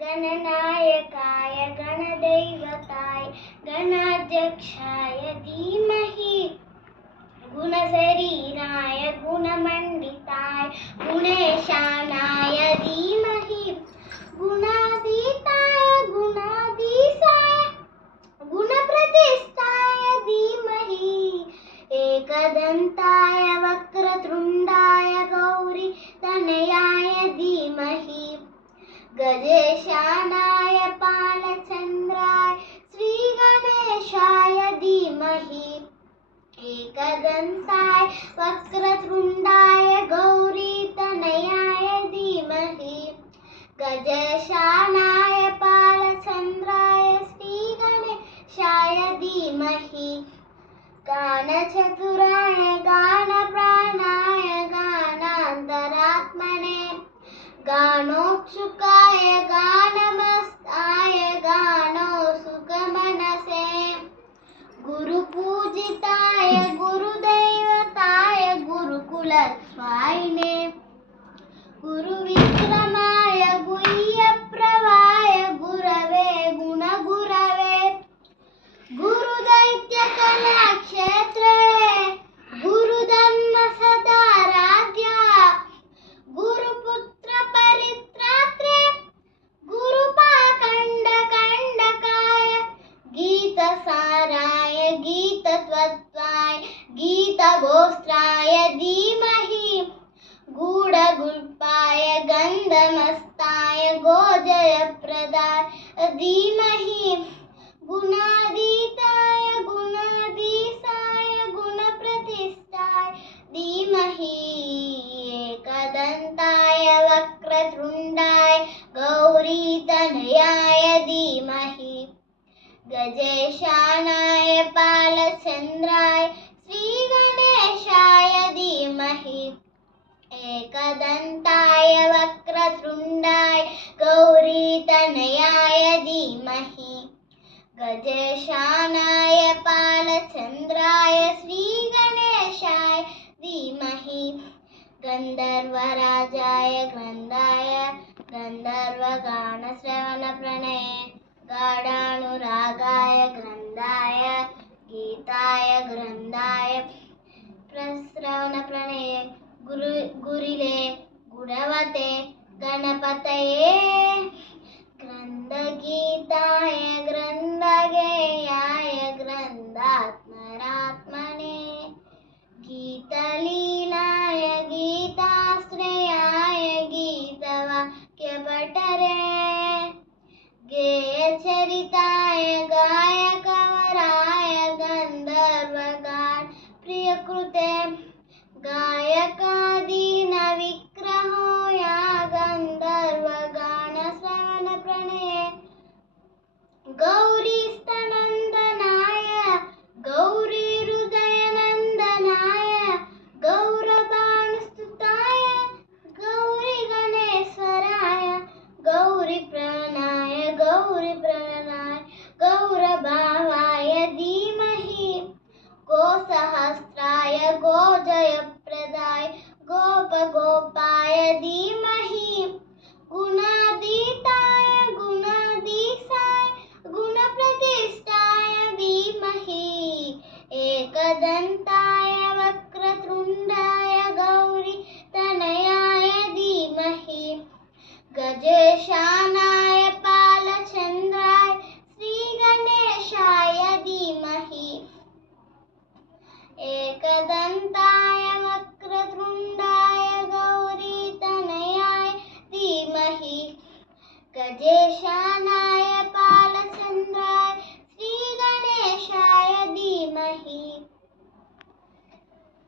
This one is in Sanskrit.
गणनायकाय गणदैवताय गणाध्यक्षाय धीमहि गुणशरीराय गुणमण्डिताय गुणेशानाय धीमहि गुणातीताय गुणाधीशाय गुणप्रतिष्ठाय धीमहि एकदन्ताय वक्रतुण्डाय गौरीतनयाय धीमहि गजेशानाय बालचन्द्राय श्रीगणेशाय धीमहि एकदन्ताय वक्रतुण्डाय गौरीतनयाय धीमहि गजेशानाय बालचन्द्राय श्रीगणेशाय धीमहि गानचतुराय गानप्राणाय गानान्तरात्मने गानोत्सुकाय गानमस्ताय गानोत्सुकमनसे गुरुपूजिताय गुरुदैवताय गुरुकुलस्वामिने गुरुविक्रमाय गुह्यप्रभाय गुरवे गुणगुरवे गुरुदैत्यकलाक्षेत्रे गुरुधर्मसदाराध्या गुरुपुत्रपरित्रात्रे गुरुपाखण्डकण्डकाय गीतसाराय गीततत्त्वाय गीतगोस्त्राय धीमहि गूढगुल्पाय गन्धमस्ताय गोजयप्रदाय धीमहि गुणातीताय गुणाधीशाय गुणप्रतिष्ठाय धीमहि एकदन्ताय वक्रतुण्डाय गौरीतनयाय धीमहि गजेशानाय बालचन्द्राय श्रीगणेशाय धीमहि एकदन्ताय वक्रतुण्डाय गौरीतनयाय धीमहि गजेशानाय बालचन्द्राय श्रीगणेशाय धीमहि गन्धर्वराजाय ग्रन्थाय गन्धर्वगानश्रवणप्रणये गाढानुरागाय ग्रन्थाय गीताय ग्रन्थाय प्रश्रवणप्रणये गुरिले गुणवते गणपतये ग्रन्थगीताय ग्रन्थगेयाय ग्रन्थात्मरात्मने गीतलीलाय गीताश्रयाय गीतवाक्यपठरे गेयचरिताय गायकवराय गन्धर्वगान प्रियकृते गायकादीनविग्रहो या गन्धर्वगानश्रवणप्रणये गौरीस्तनन्दनाय गौरीहृदयनन्दनाय गौरभानुस्तुताय गौरीगणेश्वराय गौरीप्रणय गौरभावाय धीमहि गोसहस्राय गोजयप्रदाय गोपगोपाय धीमहि गुणातीताय गुणाधीशाय गुणप्रतिष्ठाय धीमहि एकदन्ताय वक्रतुण्डाय गौरीतनयाय धीमहि गजेशानाय बालचन्द्राय श्रीगणेशाय धीमहि एकदन्ताय